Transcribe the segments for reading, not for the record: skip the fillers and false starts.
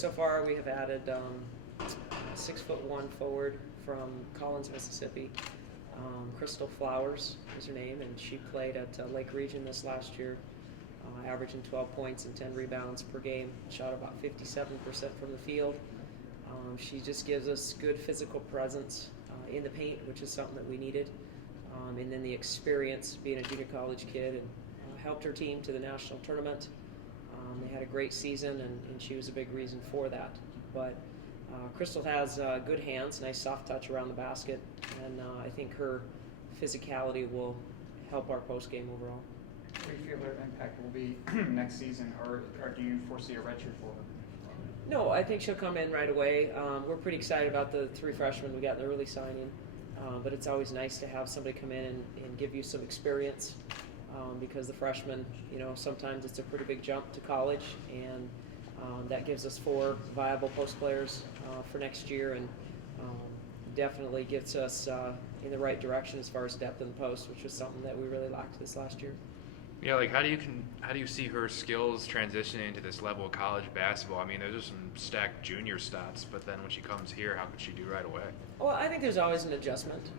So far, we have added 6'1" forward from Collins, Mississippi. Crystal Flowers is her name, and she played at Lake Region this last year, averaging 12 points and 10 rebounds per game. Shot about 57% from the field. She just gives us good physical presence in the paint, which is something that we needed. And then the experience, being a junior college kid, and helped her team to the national tournament. They had a great season, and she was a big reason for that. But Crystal has good hands, nice soft touch around the basket, and I think her physicality will help our post game overall. What do you feel her impact will be next season, or do you foresee a redshirt for her? No, I think she'll come in right away. We're pretty excited about the 3 freshmen we got in the early signing, but it's always nice to have somebody come in and give you some experience, because the freshmen, sometimes it's a pretty big jump to college, and that gives us 4 viable post players for next year, and definitely gets us in the right direction as far as depth in the post, which was something that we really lacked this last year. Yeah, like how do you see her skills transitioning to this level of college basketball? I mean, there's just some stacked junior stats, but then when she comes here, how could she do right away? Well, I think there's always an adjustment,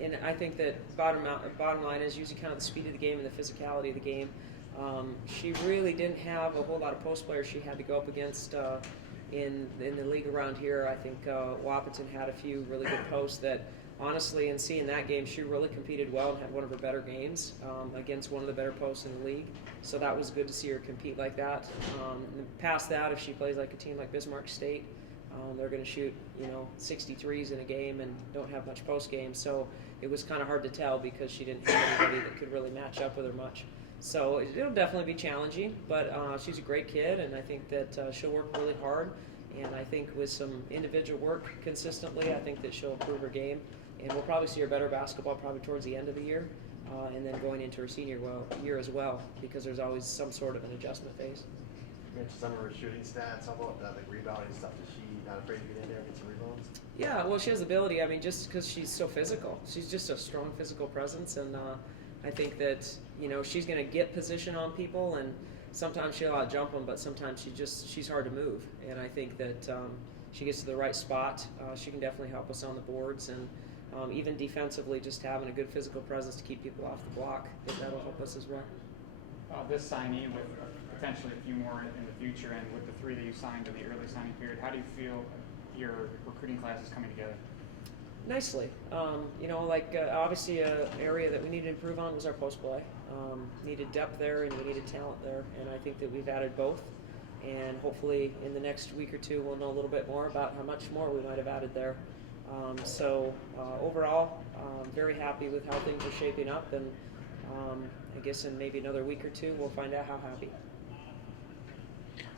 and I think that bottom line is usually kind of the speed of the game and the physicality of the game. She really didn't have a whole lot of post players she had to go up against in the league around here. I think Wahpeton had a few really good posts that, honestly, in seeing that game, she really competed well and had one of her better games against one of the better posts in the league. So that was good to see her compete like that. Past that, if she plays like a team like Bismarck State, they're going to shoot 63s in a game and don't have much post game. So it was kind of hard to tell because she didn't have anybody that could really match up with her much. So it'll definitely be challenging, but she's a great kid, and I think that she'll work really hard. And I think with some individual work consistently, I think that she'll improve her game. And we'll probably see her better basketball probably towards the end of the year, and then going into her senior year as well, because there's always some sort of an adjustment phase. You mentioned some of her shooting stats. How about the rebounding stuff? Is she not afraid to get in there and get some rebounds? Yeah, well, she has the ability. I mean, just because she's so physical. She's just a strong physical presence, and I think that, she's going to get position on people, and sometimes she'll out-jump them, but sometimes she's hard to move. And I think that she gets to the right spot. She can definitely help us on the boards, and even defensively, just having a good physical presence to keep people off the block, that'll help us as well. This signee with potentially a few more in the future, and with the 3 that you signed in the early signing period, how do you feel your recruiting class is coming together? Nicely. Obviously an area that we need to improve on was our post play. Needed depth there and we needed talent there, and I think that we've added both. And hopefully in the next week or 2 we'll know a little bit more about how much more we might have added there. Overall, very happy with how things are shaping up, and I guess in maybe another week or 2 we'll find out how happy.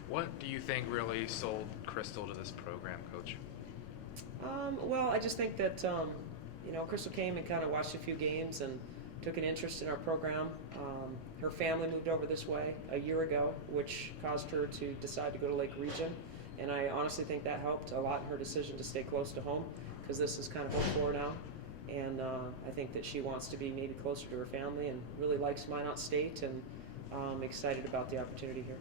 What do you think really sold Crystal to this program, Coach? Well, I just think that Crystal came and kind of watched a few games and took an interest in our program. Her family moved over this way a year ago, which caused her to decide to go to Lake Region, and I honestly think that helped a lot in her decision to stay close to home, because this is kind of home floor now, and I think that she wants to be maybe closer to her family and really likes Minot State, and excited about the opportunity here.